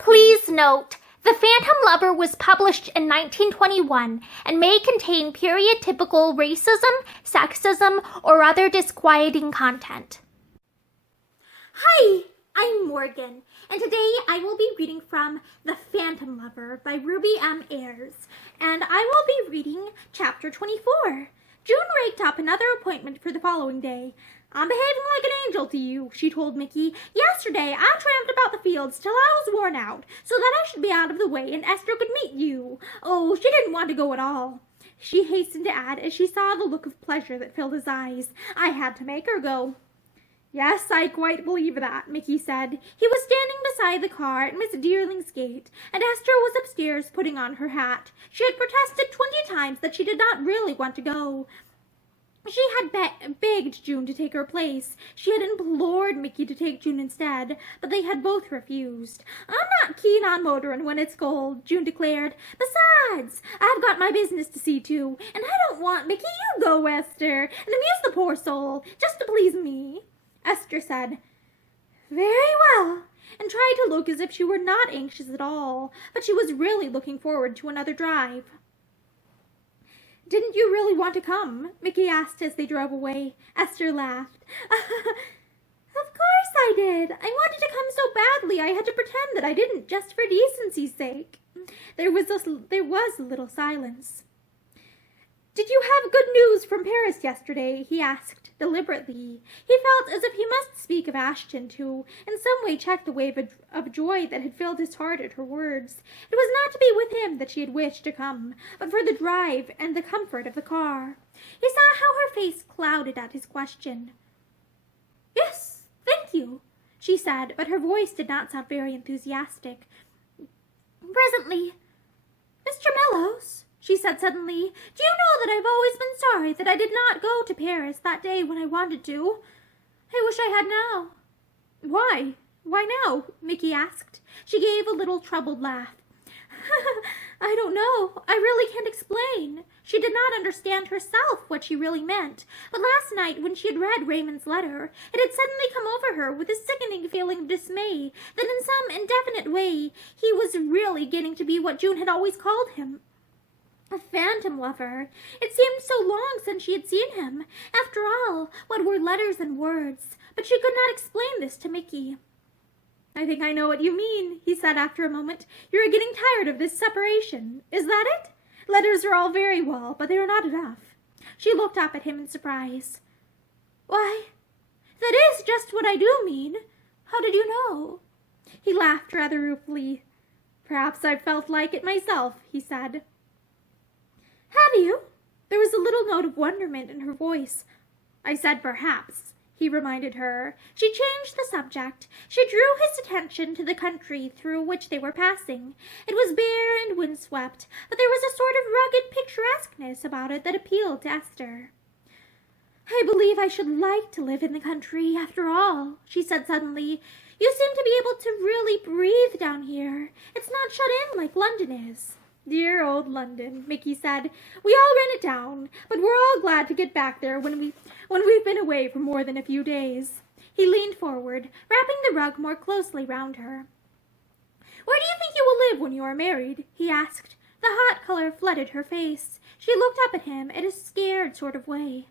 Please note, The Phantom Lover was published in 1921 and may contain period-typical racism, sexism, or other disquieting content. Hi, I'm Morgan, and today I will be reading from The Phantom Lover by Ruby M. Ayres, and I will be reading Chapter 24. June raked up another appointment for the following day. "I'm behaving like an angel to you," she told Mickey. "Yesterday I tramped about the fields till I was worn out, so that I should be out of the way and Esther could meet you. Oh, she didn't want to go at all," she hastened to add as she saw the look of pleasure that filled his eyes. "I had to make her go." "Yes, I quite believe that," Mickey said. He was standing beside the car at Miss Dearling's gate, and Esther was upstairs putting on her hat. She had protested 20 times that she did not really want to go. She had begged June to take her place. She had implored Mickey to take June instead, but they had both refused. "I'm not keen on motorin' when it's cold," June declared. "Besides, I've got my business to see to, and I don't want Mickey. You go, Esther, and amuse the poor soul, just to please me." Esther said, "Very well," and tried to look as if she were not anxious at all, but she was really looking forward to another drive. "Didn't you really want to come?" Mickey asked as they drove away. Esther laughed. "Of course I did. I wanted to come so badly I had to pretend that I didn't, just for decency's sake." There was a little silence. "Did you have good news from Paris yesterday?" he asked deliberately. He felt as if he must speak of Ashton to in some way check the wave of joy that had filled his heart at her words. It was not to be with him that she had wished to come, but for the drive and the comfort of the car. He saw how her face clouded at his question. "Yes, thank you," she said, but her voice did not sound very enthusiastic. Presently, "Mr. Mellows," she said suddenly, "do you know that I've always been sorry that I did not go to Paris that day when I wanted to? I wish I had now." "Why? Why now?" Mickey asked. She gave a little troubled laugh. "I don't know. I really can't explain." She did not understand herself what she really meant, but last night when she had read Raymond's letter, it had suddenly come over her with a sickening feeling of dismay that in some indefinite way he was really getting to be what June had always called him. A phantom lover. It seemed so long since she had seen him. After all, what were letters and words? But she could not explain this to Mickey. "I think I know what you mean," he said after a moment. "You are getting tired of this separation. Is that it? Letters are all very well, but they are not enough." She looked up at him in surprise. "Why, that is just what I do mean. How did you know?" He laughed rather ruefully. "Perhaps I've felt like it myself," he said. "Have you?" There was a little note of wonderment in her voice. "I said perhaps," he reminded her. She changed the subject. She drew his attention to the country through which they were passing. It was bare and windswept, but there was a sort of rugged picturesqueness about it that appealed to Esther. "I believe I should like to live in the country, after all," she said suddenly. "You seem to be able to really breathe down here. It's not shut in like London is." "Dear old London," Mickey said. "We all ran it down, but we're all glad to get back there when we've been away for more than a few days." He leaned forward, wrapping the rug more closely round her. "Where do you think you will live when you are married?" he asked. The hot color flooded her face. She looked up at him in a scared sort of way.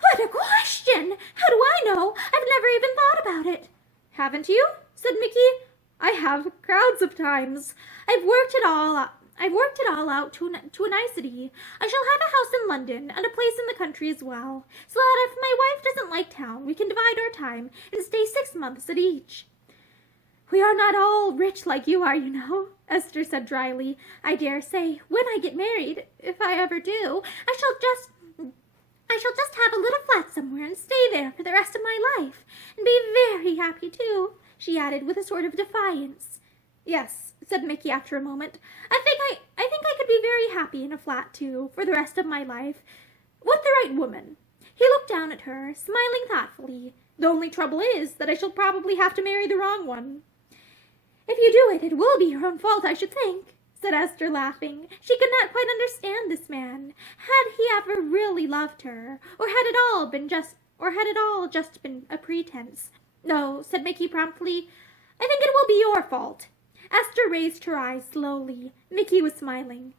"What a question! How do I know? I've never even thought about it." "Haven't you?" said Mickey. "I have, crowds of times. I've worked it all out to a nicety. I shall have a house in London and a place in the country as well, so that if my wife doesn't like town, we can divide our time and stay 6 months at each." "We are not all rich like you are, you know," Esther said dryly. "I dare say, when I get married, if I ever do, I shall just have a little flat somewhere and stay there for the rest of my life, and be very happy too," she added with a sort of defiance. "Yes," said Mickey after a moment. I think I could be very happy in a flat too, for the rest of my life, with the right woman." He looked down at her, smiling thoughtfully. "The only trouble is that I shall probably have to marry the wrong one." "If you do it, it will be your own fault, I should think," said Esther, laughing. She could not quite understand this man. Had he ever really loved her, or had it all just been a pretense? "No," said Mickey promptly. "I think it will be your fault." Esther raised her eyes slowly. Mickey was smiling.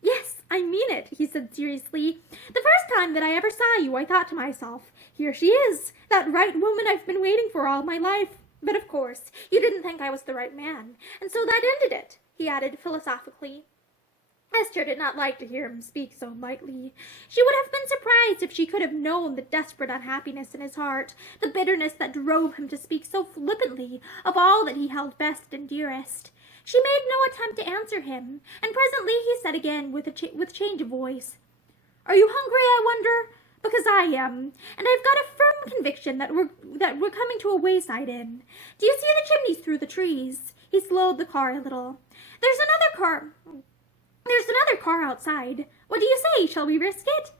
Yes, I mean it, he said seriously. The first time that I ever saw you, I thought to myself, here she is, that right woman I've been waiting for all my life. But of course, you didn't think I was the right man, and so that ended it, he added philosophically. Esther did not like to hear him speak so lightly. She would have been surprised if she could have known the desperate unhappiness in his heart, the bitterness that drove him to speak so flippantly of all that he held best and dearest. She made no attempt to answer him, and presently he said again with change of voice, "Are you hungry, I wonder? Because I am, and I've got a firm conviction that we're coming to a wayside inn. Do you see the chimneys through the trees?" He slowed the car a little. There's another car outside. What do you say? Shall we risk it?"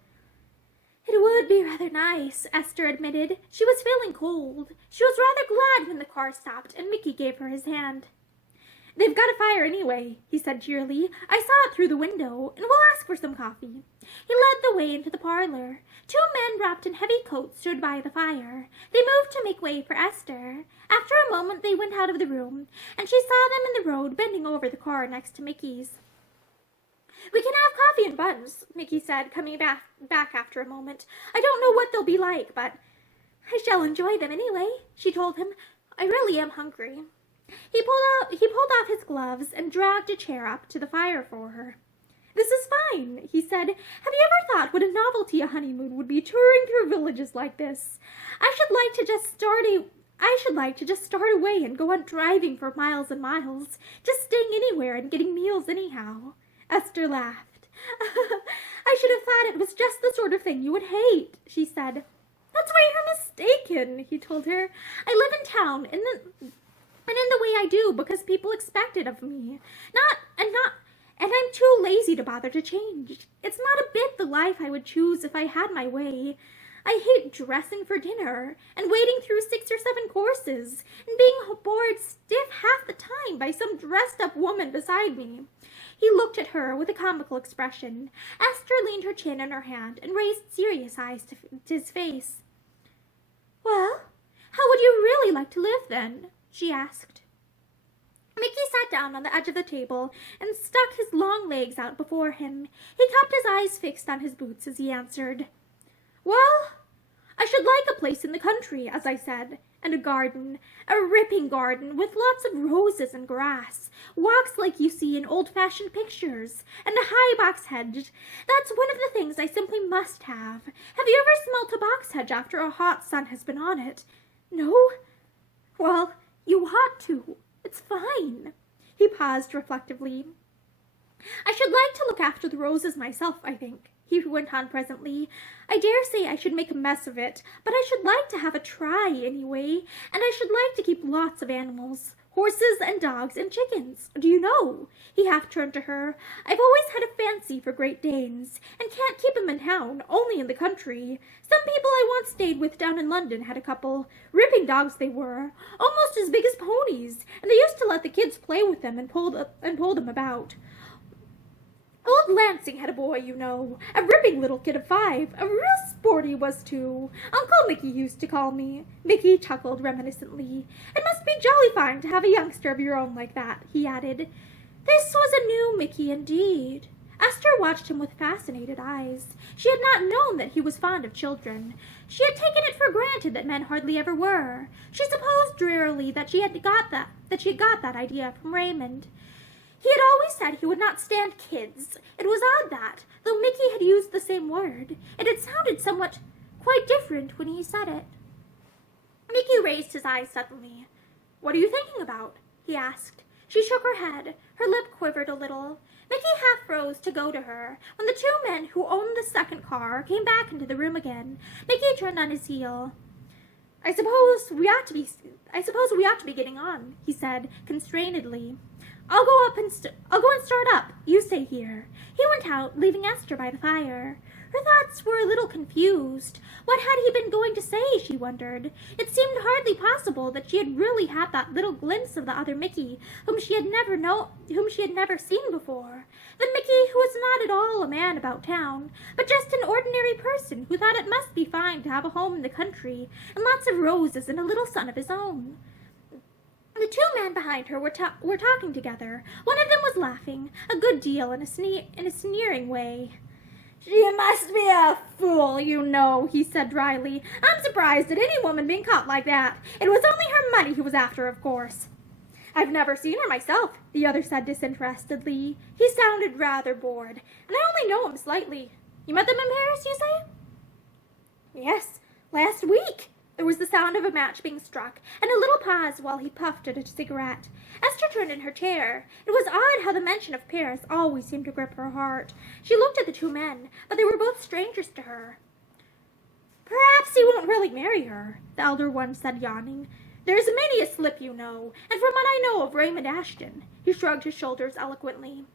"It would be rather nice," Esther admitted. She was feeling cold. She was rather glad when the car stopped and Mickey gave her his hand. "They've got a fire anyway," he said cheerily. "I saw it through the window, and we'll ask for some coffee." He led the way into the parlor. Two men wrapped in heavy coats stood by the fire. They moved to make way for Esther. After a moment they went out of the room, and she saw them in the road bending over the car next to Mickey's. "We can have coffee and buns," Mickey said, coming back after a moment. "I don't know what they'll be like, but I shall enjoy them anyway," she told him. "I really am hungry." He pulled off his gloves and dragged a chair up to the fire for her. "This is fine," he said. "Have you ever thought what a novelty a honeymoon would be touring through villages like this? I should like to just start away and go on driving for miles and miles, just staying anywhere and getting meals anyhow." Esther laughed. "I should have thought it was just the sort of thing you would hate," she said. "That's where you're mistaken," he told her. "I live in town, and in the way I do because people expect it of me. And I'm too lazy to bother to change. It's not a bit the life I would choose if I had my way. I hate dressing for dinner, and wading through 6 or 7 courses, and being bored stiff half the time by some dressed-up woman beside me." He looked at her with a comical expression. Esther leaned her chin in her hand and raised serious eyes to his face. "Well, how would you really like to live, then?" she asked. Mickey sat down on the edge of the table and stuck his long legs out before him. He kept his eyes fixed on his boots as he answered. "Well, I should like a place in the country, as I said, and a ripping garden with lots of roses and grass, walks like you see in old-fashioned pictures, and a high box hedge. That's one of the things I simply must have. Have you ever smelt a box hedge after a hot sun has been on it? No? Well, you ought to. It's fine." He paused reflectively. "I should like to look after the roses myself, I think," he went on presently. "I dare say I should make a mess of it, but I should like to have a try anyway, and I should like to keep lots of animals. Horses and dogs and chickens. Do you know," he half turned to her, "I've always had a fancy for Great Danes, and can't keep 'em in town, only in the country. Some people I once stayed with down in London had a couple. Ripping dogs they were, almost as big as ponies, and they used to let the kids play with them and pull them about. Old Lansing had a boy, you know, a ripping little kid of 5, a real sport he was too. Uncle Mickey used to call me." Mickey chuckled reminiscently. "It must be jolly fine to have a youngster of your own like that," he added. This was a new Mickey indeed. Esther watched him with fascinated eyes. She had not known that he was fond of children. She had taken it for granted that men hardly ever were. She supposed drearily that she had got that idea from Raymond. He had always said he would not stand kids. It was odd that, though Mickey had used the same word, it had sounded somewhat quite different when he said it. Mickey raised his eyes suddenly. "What are you thinking about?" he asked. She shook her head. Her lip quivered a little. Mickey half rose to go to her, when the 2 men who owned the second car came back into the room again. Mickey turned on his heel. I suppose we ought to be getting on," he said constrainedly. I'll go and start up. You stay here." He went out, leaving Esther by the fire. Her thoughts were a little confused. What had he been going to say, she wondered. It seemed hardly possible that she had really had that little glimpse of the other Mickey, whom she had never seen before. The Mickey who was not at all a man about town, but just an ordinary person who thought it must be fine to have a home in the country, and lots of roses and a little son of his own. The two men behind her were talking together. One of them was laughing, a good deal in a sneering way. "She must be a fool, you know," he said dryly. "I'm surprised at any woman being caught like that. It was only her money he was after, of course." "I've never seen her myself," the other said disinterestedly. He sounded rather bored. "And I only know him slightly. You met them in Paris, you say?" "Yes, last week." There was the sound of a match being struck, and a little pause while he puffed at a cigarette. Esther turned in her chair. It was odd how the mention of Paris always seemed to grip her heart. She looked at the two men, but they were both strangers to her. "Perhaps he won't really marry her," the elder one said, yawning. "There's many a slip, you know, and from what I know of Raymond Ashton," he shrugged his shoulders eloquently.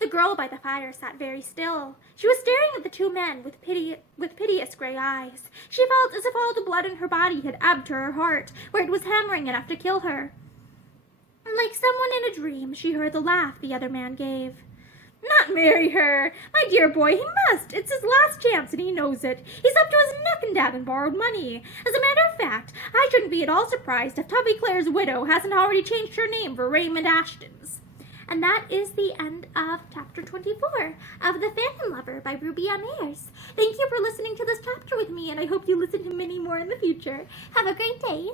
The girl by the fire sat very still. She was staring at the two men with piteous gray eyes. She felt as if all the blood in her body had ebbed to her heart, where it was hammering enough to kill her. Like someone in a dream, she heard the laugh the other man gave. "Not marry her? My dear boy, he must. It's his last chance, and he knows it. He's up to his neck in debt and borrowed money. As a matter of fact, I shouldn't be at all surprised if Tubby Clare's widow hasn't already changed her name for Raymond Ashton's." And that is the end of chapter 24 of The Phantom Lover by Ruby M. Ayres. Thank you for listening to this chapter with me, and I hope you listen to many more in the future. Have a great day.